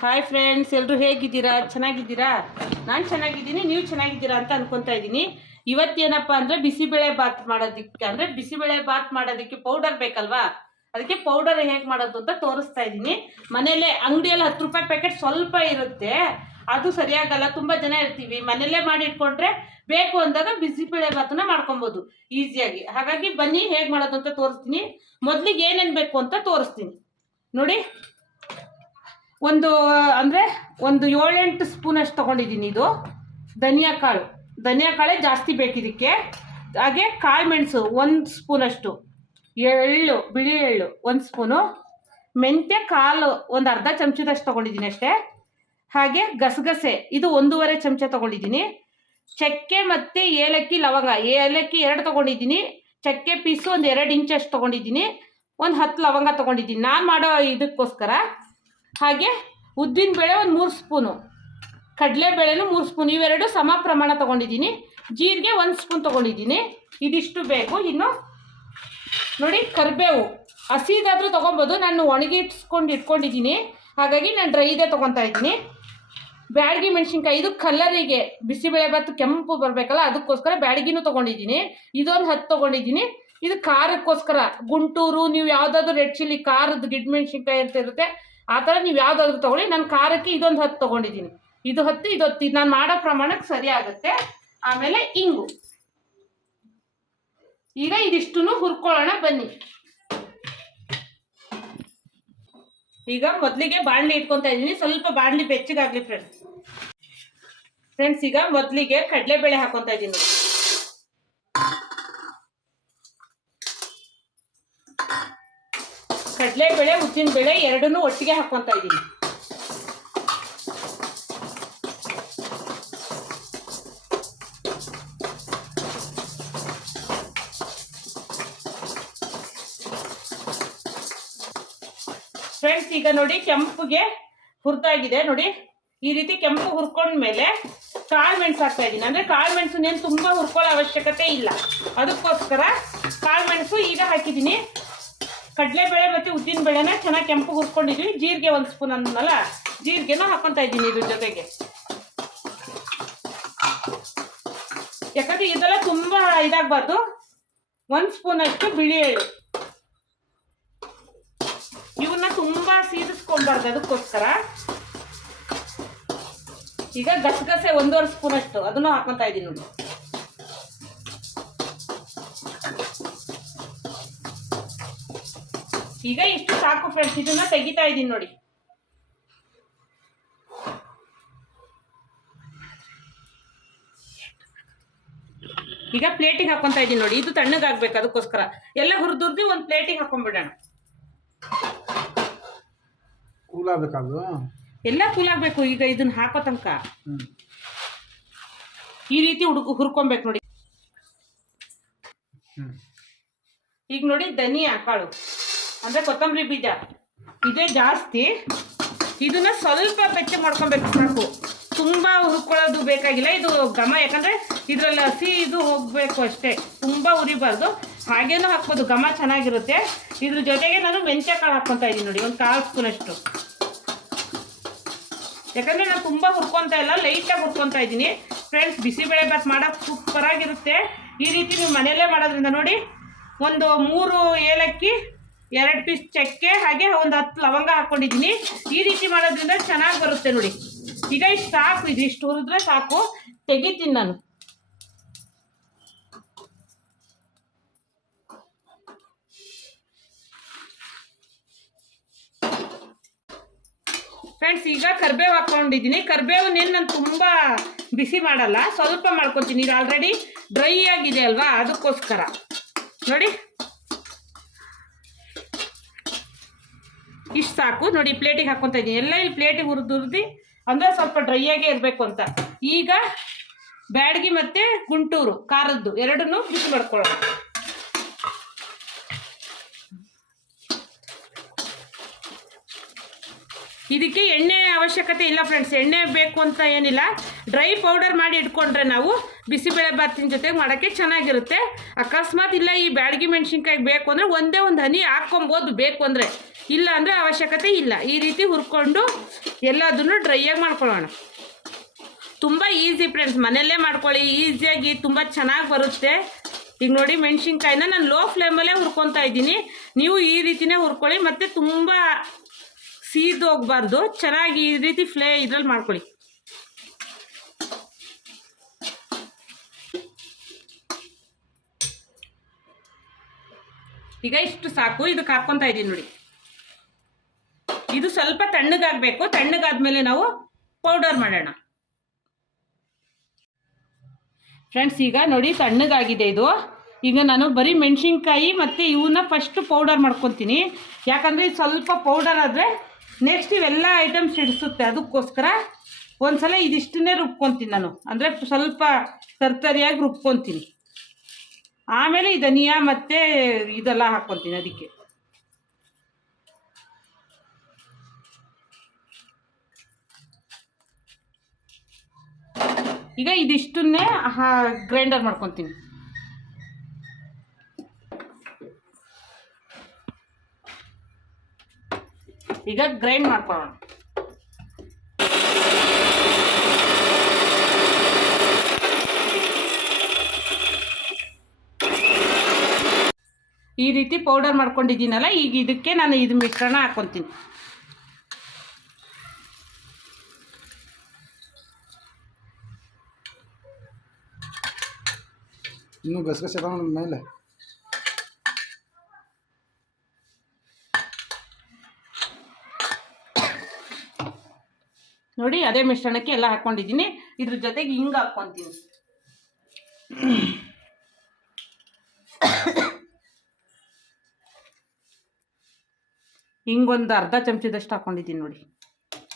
Hi friends ಎಲ್ಲರೂ ಹೇಗಿದ್ದೀರಾ? ಚೆನ್ನಾಗಿದ್ದೀರಾ? ನಾನು ಚೆನ್ನಾಗಿದ್ದೀನಿ, ನೀವು ಚೆನ್ನಾಗಿದ್ದೀರಾ ಅಂತ ಅನ್ಕೊತಾ ಇದ್ದೀನಿ. ಇವತ್ತೇನಪ್ಪ ಅಂದರೆ ಬಿಸಿಬೇಳೆ ಬಾತ್ ಮಾಡೋದಕ್ಕೆ, ಅಂದರೆ ಬಿಸಿಬೇಳೆ ಬಾತ್ ಮಾಡೋದಕ್ಕೆ ಪೌಡರ್ ಬೇಕಲ್ವಾ? ಅದಕ್ಕೆ ಪೌಡರ್ ಹೇಗೆ ಮಾಡೋದು ಅಂತ ತೋರಿಸ್ತಾ ಇದ್ದೀನಿ. ಮನೆಯಲ್ಲೇ ಅಂಗಡಿಯಲ್ಲಿ ಹತ್ತು ರೂಪಾಯಿ ಪ್ಯಾಕೆಟ್ ಸ್ವಲ್ಪ ಇರುತ್ತೆ. ಅದು ಸರಿಯಾಗಲ್ಲ, ತುಂಬ ಜನ ಇರ್ತೀವಿ. ಮನೆಯಲ್ಲೇ ಮಾಡಿ ಇಟ್ಕೊಂಡ್ರೆ ಬೇಕು ಅಂದಾಗ ಬಿಸಿಬೇಳೆ ಬಾತನ್ನ ಮಾಡ್ಕೊಬೋದು, ಈಸಿಯಾಗಿ. ಹಾಗಾಗಿ ಬನ್ನಿ ಹೇಗೆ ಮಾಡೋದು ಅಂತ ತೋರಿಸ್ತೀನಿ. ಮೊದಲಿಗೆ ಏನೇನು ಬೇಕು ಅಂತ ತೋರಿಸ್ತೀನಿ. ನೋಡಿ. ಒಂದು, ಅಂದರೆ ಒಂದು ಏಳೆಂಟು ಸ್ಪೂನಷ್ಟು ತೊಗೊಂಡಿದ್ದೀನಿ ಇದು. ಧನಿಯಾ ಕಾಳು. ಧನಿಯಾ ಕಾಳೇ ಜಾಸ್ತಿ ಬೇಕಿದಕ್ಕೆ ಹಾಗೆ ಕಾಳು ಮೆಣಸು ಒಂದು ಸ್ಪೂನಷ್ಟು ಎಳ್ಳು, ಬಿಳಿ ಎಳ್ಳು ಒಂದು ಸ್ಪೂನು ಮೆಂತ್ಯ ಕಾಲು ಒಂದು ಅರ್ಧ ಚಮಚದಷ್ಟು ತೊಗೊಂಡಿದ್ದೀನಿ ಅಷ್ಟೇ. ಹಾಗೆ ಗಸಗಸೆ, ಇದು ಒಂದೂವರೆ ಚಮಚ ತೊಗೊಂಡಿದ್ದೀನಿ. ಚಕ್ಕೆ ಮತ್ತು ಏಲಕ್ಕಿ ಲವಂಗ, ಏಲಕ್ಕಿ ಎರಡು ತೊಗೊಂಡಿದ್ದೀನಿ. ಚಕ್ಕೆ ಪೀಸು ಒಂದು ಎರಡು ಇಂಚಷ್ಟು ತೊಗೊಂಡಿದ್ದೀನಿ. ಒಂದು ಹತ್ತು ಲವಂಗ ತೊಗೊಂಡಿದ್ದೀನಿ. ನಾನು ಮಾಡೋ ಇದಕ್ಕೋಸ್ಕರ ಹಾಗೆ ಉದ್ದಿನ ಬೇಳೆ ಒಂದು ಮೂರು ಸ್ಪೂನು ಕಡಲೆಬೇಳೆನೂ ಮೂರು ಸ್ಪೂನ್, ಇವೆರಡು ಸಮ ಪ್ರಮಾಣ ತೊಗೊಂಡಿದ್ದೀನಿ. ಜೀರಿಗೆ ಒಂದು ಸ್ಪೂನ್ ತೊಗೊಂಡಿದ್ದೀನಿ. ಇದಿಷ್ಟು ಬೇಕು. ಇನ್ನು ನೋಡಿ ಕರಿಬೇವು, ಹಸಿದಾದರೂ ತೊಗೊಬೋದು. ನಾನು ಒಣಗಿಟ್ಸ್ಕೊಂಡು ಇಟ್ಕೊಂಡಿದ್ದೀನಿ. ಹಾಗಾಗಿ ನಾನು ಡ್ರೈದೇ ತೊಗೊತಾ ಇದ್ದೀನಿ. ಬ್ಯಾಡಗಿ ಮೆಣಸಿನ್ಕಾಯಿ, ಇದು ಕಲ್ಲರಿಗೆ ಬಿಸಿಬೇಳೆ ಭಾತ್ ಕೆಂಪು ಬರಬೇಕಲ್ಲ, ಅದಕ್ಕೋಸ್ಕರ ಬ್ಯಾಡಗಿನೂ ತೊಗೊಂಡಿದ್ದೀನಿ. ಇದೊಂದು ಹತ್ತು ತೊಗೊಂಡಿದ್ದೀನಿ. ಇದು ಖಾರಕ್ಕೋಸ್ಕರ, ಗುಂಟೂರು, ನೀವು ಯಾವುದಾದ್ರೂ ರೆಡ್ ಚಿಲ್ಲಿ ಖಾರದ ಗಿಡ್ ಮೆಣಸಿನ್ಕಾಯಿ ಅಂತ ಇರುತ್ತೆ ಆ ಥರ ನೀವು ಯಾವುದಾದ್ರು ತೊಗೊಳ್ಳಿ. ನಾನು ಖಾರಕ್ಕೆ ಇದೊಂದು ಹತ್ತು ತೊಗೊಂಡಿದ್ದೀನಿ. ಇದು ಹತ್ತು ಇದು ಹತ್ತು. ನಾನು ಮಾಡೋ ಪ್ರಮಾಣಕ್ಕೆ ಸರಿ ಆಗುತ್ತೆ. ಆಮೇಲೆ ಇಂಗು. ಈಗ ಇದಿಷ್ಟು ಹುರ್ಕೊಳ್ಳೋಣ. ಬನ್ನಿ. ಈಗ ಮೊದಲಿಗೆ ಬಾಣಲಿ ಇಟ್ಕೊತಾ ಇದ್ದೀನಿ. ಸ್ವಲ್ಪ ಬಾಣಲಿ ಬೆಚ್ಚಗಾಗ್ಲಿ ಫ್ರೆಂಡ್ಸ್ ಫ್ರೆಂಡ್ಸ್ ಈಗ ಮೊದಲಿಗೆ ಕಡಲೆಬೇಳೆ ಹಾಕೊತಾ ಇದ್ದೀನಿ. ಕಡಲೆಬೇಳೆ ಉದ್ದಿನ ಬೇಳೆ ಎರಡನ್ನೂ ಒಟ್ಟಿಗೆ ಹಾಕೊತಾ ಇದ್ದೀನಿ. ಫ್ರೆಂಡ್ಸ್ ಈಗ ನೋಡಿ ಕೆಂಪುಗೆ ಹುರಿದಾಗಿದೆ. ನೋಡಿ, ಈ ರೀತಿ ಕೆಂಪು ಹುರ್ಕೊಂಡ್ಮೇಲೆ ಕಾಳು ಮೆಣಸು ಹಾಕ್ತಾ ಇದ್ದೀನಿ. ಅಂದರೆ ಕಾಳು ಮೆಣಸನ್ನೇನು ತುಂಬ ಹುರ್ಕೊಳ್ಳೋ ಅವಶ್ಯಕತೆ ಇಲ್ಲ. ಅದಕ್ಕೋಸ್ಕರ ಕಾಳು ಮೆಣಸು ಈಗ ಹಾಕಿದ್ದೀನಿ. ಕಡಲೆಬೇಳೆ ಮತ್ತು ಉದ್ದಿನ ಬೇಳೆನ ಚೆನ್ನಾಗಿ ಕೆಂಪು ಹುರ್ಕೊಂಡಿದ್ವಿ ಜೀರಿಗೆ ಒಂದು ಸ್ಪೂನ್ ಅಂದನಲ್ಲ, ಜೀರಿಗೆನ ಹಾಕೊತಾ ಇದ್ದೀನಿ ಇದ್ರ ಜೊತೆಗೆ. ಯಾಕಂದ್ರೆ ಇದೆಲ್ಲ ತುಂಬ ಇದಾಗಬಾರ್ದು. ಒಂದು ಸ್ಪೂನ್ ಅಷ್ಟು ಬಿಳಿ ಎಳ್ಳು. ಇವನ್ನ ತುಂಬ ಸೀದಿಸ್ಕೊಬಾರ್ದು ಅದಕ್ಕೋಸ್ಕರ. ಈಗ ಗಸಗಸೆ ಒಂದೂವರೆ ಸ್ಪೂನ್ ಅಷ್ಟು, ಅದನ್ನು ಹಾಕೊತಾ ಇದ್ದೀನಿ ನೋಡಿ. ಈಗ ಇಷ್ಟು ಸಾಕು ಫ್ರೆಂಡ್ಸ್ ಇದನ್ನ ತೆಗಿತಾ ಇದ್ದೀನಿ ನೋಡಿ. ಈಗ ಪ್ಲೇಟಿಗೆ ಹಾಕೊಂತ ಇದ್ದೀನಿ ನೋಡಿ. ಇದು ತಣ್ಣಗಾಗ್ಬೇಕು ಅದಕ್ಕೋಸ್ಕರ. ಎಲ್ಲ ಹುರಿದುರ್ದು ಒಂದು ಪ್ಲೇಟಿಗೆ ಹಾಕೊಂಡ್ಬಿಡೋಣ. ಕೂಲ್ ಆಗ್ಬೇಕದು ಎಲ್ಲ ಕೂಲ್ ಆಗ್ಬೇಕು ಈಗ ಇದನ್ನ ಹಾಕೋ ತನಕ. ಈ ರೀತಿ ಹುಡುಗ ಹುರ್ಕೊಬೇಕು ನೋಡಿ. ಈಗ ನೋಡಿ ಧನಿಯಾ ಕಾಳು. ಅಂದ್ರೆ ಕೊತ್ತಂಬರಿ ಬೀಜ. ಇದೇ ಜಾಸ್ತಿ. ಇದನ್ನ ಸ್ವಲ್ಪ ಬೆಚ್ಚ ಮಾಡ್ಕೊಬೇಕು ಸಾಕು. ತುಂಬಾ ಹುರ್ಕೊಳ್ಳೋದು ಬೇಕಾಗಿಲ್ಲ. ಇದು ಘಮ, ಯಾಕಂದ್ರೆ ಇದರಲ್ಲಿ ಹಸಿ ಇದು ಹೋಗಬೇಕು ಅಷ್ಟೇ. ತುಂಬಾ ಉರಿಬಾರ್ದು ಹಾಗೇನೂ ಹಾಕ್ಬೋದು. ಘಮ ಚೆನ್ನಾಗಿರುತ್ತೆ. ಇದ್ರ ಜೊತೆಗೆ ನಾನು ಮೆಂತ್ಯ ಕಾಳು ಹಾಕ್ಕೊತಾ ಇದ್ದೀನಿ ನೋಡಿ. ಒಂದು ಕಾಲು ಸ್ಪೂನ್ ಅಷ್ಟು ಯಾಕಂದ್ರೆ ನಾನು ತುಂಬಾ ಹುರ್ಕೊಂತ ಇಲ್ಲ. ಲೈಟಾಗಿ ಹುರ್ಕೊತಾ ಇದ್ದೀನಿ. ಫ್ರೆಂಡ್ಸ್ ಬಿಸಿಬೇಳೆ ಬಾತ್ ಮಾಡೋಕ್ಕೆ ಸೂಪರ್ ಆಗಿರುತ್ತೆ. ಈ ರೀತಿ ನೀವು ಮನೆಯಲ್ಲೇ ಮಾಡೋದ್ರಿಂದ ನೋಡಿ, ಒಂದು ಮೂರು ಏಲಕ್ಕಿ ಎರಡು ಪೀಸ್ ಚಕ್ಕೆ, ಹಾಗೆ ಒಂದು ಹತ್ತು ಲವಂಗ ಹಾಕೊಂಡಿದ್ದೀನಿ. ಈ ರೀತಿ ಮಾಡೋದ್ರಿಂದ ಚೆನ್ನಾಗಿ ಬರುತ್ತೆ ನೋಡಿ. ಈಗ ಇಷ್ಟು ಸಾಕು, ಇದು ಇಷ್ಟು ಹುರಿದ್ರೆ ಸಾಕು. ತೆಗಿತೀನಿ ನಾನು. ಫ್ರೆಂಡ್ಸ್ ಈಗ ಕರ್ಬೇವು ಹಾಕ್ಕೊಂಡಿದ್ದೀನಿ ಕರ್ಬೇವನ್ನೇನು ನಾನು ತುಂಬ ಬಿಸಿ ಮಾಡಲ್ಲ. ಸ್ವಲ್ಪ ಮಾಡ್ಕೊತೀನಿ. ಇದು ಆಲ್ರೆಡಿ ಡ್ರೈ ಆಗಿದೆ ಅಲ್ವಾ? ಅದಕ್ಕೋಸ್ಕರ. ನೋಡಿ. ಇಷ್ಟು ಸಾಕು. ನೋಡಿ ಪ್ಲೇಟಿಗೆ ಹಾಕ್ಕೊತಾ ಇದ್ದೀನಿ. ಎಲ್ಲ ಇಲ್ಲಿ ಪ್ಲೇಟಿಗೆ ಹುರಿದು ಹುರಿದು, ಅಂದರೆ ಸ್ವಲ್ಪ ಡ್ರೈ ಆಗೇ ಇರಬೇಕು ಅಂತ. ಈಗ ಬ್ಯಾಡಗಿ ಮತ್ತು ಗುಂಟೂರು, ಖಾರದ್ದು. ಎರಡನ್ನೂ ಬಿಸಿ ಮಾಡ್ಕೊಳ್ಳೋಣ. ಇದಕ್ಕೆ ಎಣ್ಣೆ ಅವಶ್ಯಕತೆ ಇಲ್ಲ ಫ್ರೆಂಡ್ಸ್ ಎಣ್ಣೆ ಬೇಕು ಅಂತ ಏನಿಲ್ಲ. ಡ್ರೈ ಪೌಡರ್ ಮಾಡಿ ಇಟ್ಕೊಂಡ್ರೆ ನಾವು ಬಿಸಿಬೇಳೆ ಭಾತಿನ ಜೊತೆ ಮಾಡೋಕ್ಕೆ ಚೆನ್ನಾಗಿರುತ್ತೆ. ಅಕಸ್ಮಾತ್ ಇಲ್ಲ ಈ ಬ್ಯಾಡಗಿ ಮೆಣಸಿನ್ಕಾಯಿ ಬೇಕು ಅಂದರೆ ಒಂದೇ ಒಂದು ಹನಿ ಹಾಕ್ಕೊಬೋದು ಬೇಕು ಅಂದರೆ. ಇಲ್ಲ ಅಂದರೆ ಅವಶ್ಯಕತೆ ಇಲ್ಲ. ಈ ರೀತಿ ಹುರ್ಕೊಂಡು ಎಲ್ಲದನ್ನು ಡ್ರೈಯಾಗಿ ಮಾಡ್ಕೊಳ್ಳೋಣ. ತುಂಬ ಈಸಿ ಫ್ರೆಂಡ್ಸ್ ಮನೆಯಲ್ಲೇ ಮಾಡ್ಕೊಳ್ಳಿ. ಈಸಿಯಾಗಿ ತುಂಬ ಚೆನ್ನಾಗಿ ಬರುತ್ತೆ. ಈಗ ನೋಡಿ ಮೆಣಸಿನ್ಕಾಯಿನ ನಾನು ಲೋ ಫ್ಲೇಮಲ್ಲೇ ಹುರ್ಕೊತಾ ಇದ್ದೀನಿ. ನೀವು ಈ ರೀತಿನೇ ಹುರ್ಕೊಳ್ಳಿ. ಮತ್ತು ತುಂಬ ಸೀದು ಹೋಗ್ಬಾರ್ದು. ಚೆನ್ನಾಗಿ ಈ ರೀತಿ ಫ್ಲೇ ಇದ್ರಲ್ಲಿ ಮಾಡ್ಕೊಳ್ಳಿ. ಈಗ ಇಷ್ಟು ಸಾಕು. ಇದಕ್ಕೆ ಹಾಕ್ಕೊತಾ ಇದ್ದೀನಿ ನೋಡಿ. ಇದು ಸ್ವಲ್ಪ ತಣ್ಣಗಾಗಬೇಕು. ತಣ್ಣಗಾದ್ಮೇಲೆ ನಾವು ಪೌಡರ್ ಮಾಡೋಣ. ಫ್ರೆಂಡ್ಸ್ ಈಗ ನೋಡಿ ತಣ್ಣಗಾಗಿದೆ ಇದು. ಈಗ ನಾನು ಬರೀ ಮೆಣಸಿನ್ಕಾಯಿ ಮತ್ತು ಇವನ್ನ ಫಸ್ಟ್ ಪೌಡರ್ ಮಾಡ್ಕೊತೀನಿ. ಯಾಕಂದರೆ ಇದು ಸ್ವಲ್ಪ ಪೌಡರ್ ಆದರೆ ನೆಕ್ಸ್ಟ್ ಇವೆಲ್ಲ ಐಟಮ್ಸ್ ಹಿಡಿಸುತ್ತೆ. ಅದಕ್ಕೋಸ್ಕರ ಒಂದ್ಸಲ ಇದಿಷ್ಟನ್ನೇ ರುಬ್ಕೊತೀನಿ ನಾನು. ಅಂದರೆ ಸ್ವಲ್ಪ ತರ್ತರಿಯಾಗಿ ರುಬ್ಕೊತೀನಿ. ಆಮೇಲೆ ಈ ಧನಿಯಾ ಮತ್ತು ಇದೆಲ್ಲ ಹಾಕ್ಕೊತೀನಿ ಅದಕ್ಕೆ. ಈಗ ಇದಿಷ್ಟನ್ನೇ ಗ್ರೈಂಡರ್ ಮಾಡ್ಕೊತೀನಿ. ಈಗ ಗ್ರೈಂಡ್ ಮಾಡ್ಕೊಳ್ಳೋಣ. ಈ ರೀತಿ ಪೌಡರ್ ಮಾಡ್ಕೊಂಡಿದ್ದೀನಲ್ಲ, ಈಗ ಇದಕ್ಕೆ ನಾನು ಇದು ಮಿಶ್ರಣ ಹಾಕ್ಕೊತೀನಿ ಇನ್ನೂ ಗಸಗಸೆ ಮೇಲೆ. ನೋಡಿ, ಅದೇ ಮಿಶ್ರಣಕ್ಕೆ ಎಲ್ಲ ಹಾಕ್ಕೊಂಡಿದ್ದೀನಿ ಇದ್ರ ಜೊತೆಗೆ ಹಿಂಗೆ ಹಾಕ್ಕೊತೀನಿ. ಹಿಂಗೊಂದು ಅರ್ಧ ಚಮಚದಷ್ಟು ಹಾಕ್ಕೊಂಡಿದ್ದೀನಿ ನೋಡಿ.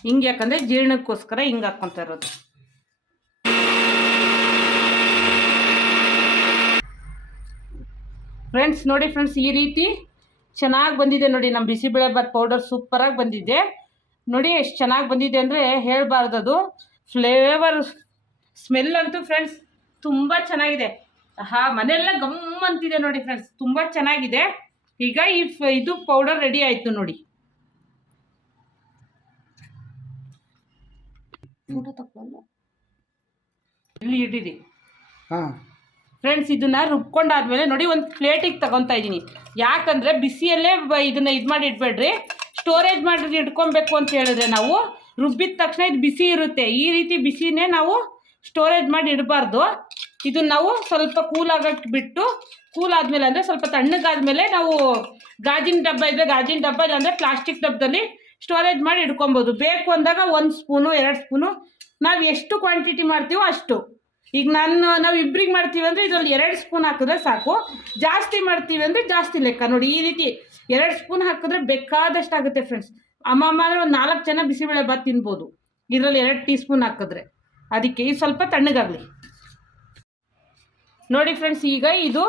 ಹಿಂಗೆ ಯಾಕಂದರೆ ಜೀರ್ಣಕ್ಕೋಸ್ಕರ ಹಿಂಗೆ ಹಾಕ್ಕೊತಾ ಇರೋದು. ಫ್ರೆಂಡ್ಸ್ ನೋಡಿ ಫ್ರೆಂಡ್ಸ್ ಈ ರೀತಿ ಚೆನ್ನಾಗಿ ಬಂದಿದೆ ನೋಡಿ ನಮ್ಮ ಬಿಸಿಬೇಳೆಬಾತ್ ಪೌಡರ್ ಸೂಪರಾಗಿ ಬಂದಿದೆ. ನೋಡಿ ಎಷ್ಟು ಚೆನ್ನಾಗಿ ಬಂದಿದೆ ಅಂದರೆ ಹೇಳಬಾರ್ದು ಅದು. ಫ್ಲೇವರ್ ಸ್ಮೆಲ್ ಅಂತೂ ಫ್ರೆಂಡ್ಸ್ ತುಂಬ ಚೆನ್ನಾಗಿದೆ. ಹಾ ಮನೆಲ್ಲ ಗಮ್ ಅಂತಿದೆ ನೋಡಿ ಫ್ರೆಂಡ್ಸ್ ತುಂಬ ಚೆನ್ನಾಗಿದೆ. ಈಗ ಈ ಫ- ಇದು ಪೌಡರ್ ರೆಡಿ ಆಯಿತು ನೋಡಿ. ಇಲ್ಲಿ ಇಡೀರಿ. ಹಾಂ. ಫ್ರೆಂಡ್ಸ್ ಇದನ್ನ ರುಬ್ಕೊಂಡಾದ್ಮೇಲೆ ನೋಡಿ ಒಂದು ಪ್ಲೇಟಿಗೆ ತಗೊತಾ ಇದ್ದೀನಿ. ಯಾಕಂದರೆ ಬಿಸಿಯಲ್ಲೇ ಇದನ್ನ ಇದು ಮಾಡಿ ಇಡಬೇಡ್ರಿ. ಸ್ಟೋರೇಜ್ ಮಾಡಿ ಇಟ್ಕೊಬೇಕು ಅಂತ ಹೇಳಿದ್ರೆ ನಾವು ರುಬ್ಬಿದ ತಕ್ಷಣ ಇದು ಬಿಸಿ ಇರುತ್ತೆ. ಈ ರೀತಿ ಬಿಸಿನೇ ನಾವು ಸ್ಟೋರೇಜ್ ಮಾಡಿ ಇಡಬಾರ್ದು. ಇದನ್ನ ನಾವು ಸ್ವಲ್ಪ ಕೂಲ್ ಆಗಕ್ಕೆ ಬಿಟ್ಟು ಕೂಲ್ ಆದಮೇಲೆ ಅಂದರೆ ಸ್ವಲ್ಪ ತಣ್ಣಗಾದ್ಮೇಲೆ ನಾವು ಗಾಜಿನ ಡಬ್ಬ ಇದ್ದರೆ ಗಾಜಿನ ಡಬ್ಬ, ಇಲ್ಲಾಂದರೆ ಪ್ಲಾಸ್ಟಿಕ್ ಡಬ್ಬದಲ್ಲಿ ಸ್ಟೋರೇಜ್ ಮಾಡಿ ಇಟ್ಕೊಬೋದು ಬೇಕು ಅಂದಾಗ ಒಂದು ಸ್ಪೂನು ಎರಡು ಸ್ಪೂನು ನಾವು ಎಷ್ಟು ಕ್ವಾಂಟಿಟಿ ಮಾಡ್ತೀವೋ ಅಷ್ಟು. ಈಗ ನಾನು, ನಾವು ಇಬ್ರಿಗೆ ಮಾಡ್ತೀವಿ ಅಂದರೆ ಇದರಲ್ಲಿ ಎರಡು ಸ್ಪೂನ್ ಹಾಕಿದ್ರೆ ಸಾಕು. ಜಾಸ್ತಿ ಮಾಡ್ತೀವಿ ಅಂದರೆ ಜಾಸ್ತಿ ಲೆಕ್ಕ. ನೋಡಿ, ಈ ರೀತಿ ಎರಡು ಸ್ಪೂನ್ ಹಾಕಿದ್ರೆ ಬೇಕಾದಷ್ಟು ಆಗುತ್ತೆ ಫ್ರೆಂಡ್ಸ್ ಅಮ್ಮಮ್ಮ ಅಂದರೆ ಒಂದು ನಾಲ್ಕು ಜನ ಬಿಸಿಬೇಳೆ ಬಾತ್ ತಿನ್ಬೋದು. ಇದರಲ್ಲಿ ಎರಡು ಟೀ ಸ್ಪೂನ್ ಹಾಕಿದ್ರೆ. ಅದಕ್ಕೆ ಇದು ಸ್ವಲ್ಪ ತಣ್ಣಗಾಗಲಿ. ನೋಡಿ ಫ್ರೆಂಡ್ಸ್ ಈಗ ಇದು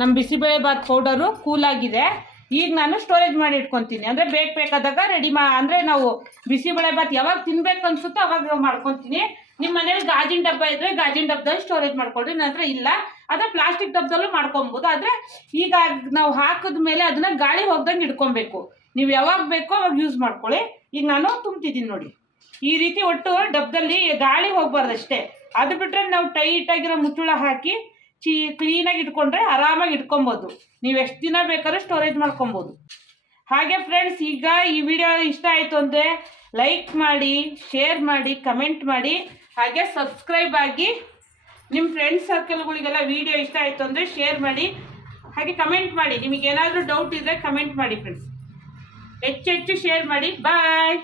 ನಮ್ಮ ಬಿಸಿಬೇಳೆ ಬಾತ್ ಪೌಡರು ಕೂಲಾಗಿದೆ. ಈಗ ನಾನು ಸ್ಟೋರೇಜ್ ಮಾಡಿ ಇಟ್ಕೊತೀನಿ. ಅಂದರೆ ಬೇಕು ಬೇಕಾದಾಗ ರೆಡಿ ಮಾ, ಅಂದರೆ ನಾವು ಬಿಸಿಬೇಳೆ ಬಾತ್ ಯಾವಾಗ ತಿನ್ಬೇಕು ಅನ್ಸುತ್ತೋ ಅವಾಗ ಮಾಡ್ಕೊತೀನಿ. ನಿಮ್ಮ ಮನೇಲಿ ಗಾಜಿನ ಡಬ್ಬ ಇದ್ರೆ ಗಾಜಿನ ಡಬ್ಬದಲ್ಲಿ ಸ್ಟೋರೇಜ್ ಮಾಡ್ಕೊಳ್ರಿ ನನ್ನ ಇಲ್ಲ. ಆದರೆ ಪ್ಲಾಸ್ಟಿಕ್ ಡಬ್ಬದಲ್ಲೂ ಮಾಡ್ಕೊಬಹುದು ಆದ್ರೆ ಈಗ ನಾವು ಹಾಕಿದ ಮೇಲೆ ಅದನ್ನ ಗಾಳಿ ಹೋಗ್ದಂಗೆ ಇಟ್ಕೊಬೇಕು. ನೀವು ಯಾವಾಗ ಬೇಕೋ ಅವಾಗ ಯೂಸ್ ಮಾಡ್ಕೊಳ್ಳಿ. ಈಗ ನಾನು ತುಂಬ್ತಿದ್ದೀನಿ ನೋಡಿ. ಈ ರೀತಿ ಒಟ್ಟು ಡಬ್ಬದಲ್ಲಿ ಗಾಳಿ ಹೋಗ್ಬಾರ್ದು ಅಷ್ಟೇ ಅದು ಬಿಟ್ಟರೆ ನಾವು ಟೈಟ್ ಆಗಿರೋ ಮುಚ್ಚುಳ ಹಾಕಿ ಚೀ ಕ್ಲೀನಾಗಿ ಇಟ್ಕೊಂಡ್ರೆ ಆರಾಮಾಗಿ ಇಟ್ಕೊಬೋದು ನೀವು ಎಷ್ಟು ದಿನ ಬೇಕಾದ್ರೂ ಸ್ಟೋರೇಜ್ ಮಾಡ್ಕೊಬೋದು ಹಾಗೆ ಫ್ರೆಂಡ್ಸ್ ಈಗ ಈ ವಿಡಿಯೋ ಇಷ್ಟ ಆಯಿತು ಅಂದರೆ ಲೈಕ್ ಮಾಡಿ ಶೇರ್ ಮಾಡಿ ಕಮೆಂಟ್ ಮಾಡಿ. ಹಾಗೆ ಸಬ್ಸ್ಕ್ರೈಬ್ ಆಗಿ ನಿಮ್ಮ ಫ್ರೆಂಡ್ಸ್ ಸರ್ಕಲ್ಗಳಿಗೆಲ್ಲ ವಿಡಿಯೋ ಇಷ್ಟ ಆಯಿತು ಅಂದರೆ ಶೇರ್ ಮಾಡಿ, ಹಾಗೆ ಕಮೆಂಟ್ ಮಾಡಿ. ನಿಮಗೆ ಏನಾದರೂ ಡೌಟ್ ಇದ್ದರೆ ಕಮೆಂಟ್ ಮಾಡಿ ಫ್ರೆಂಡ್ಸ್ ಹೆಚ್ಚು ಹೆಚ್ಚು ಶೇರ್ ಮಾಡಿ. ಬಾಯ್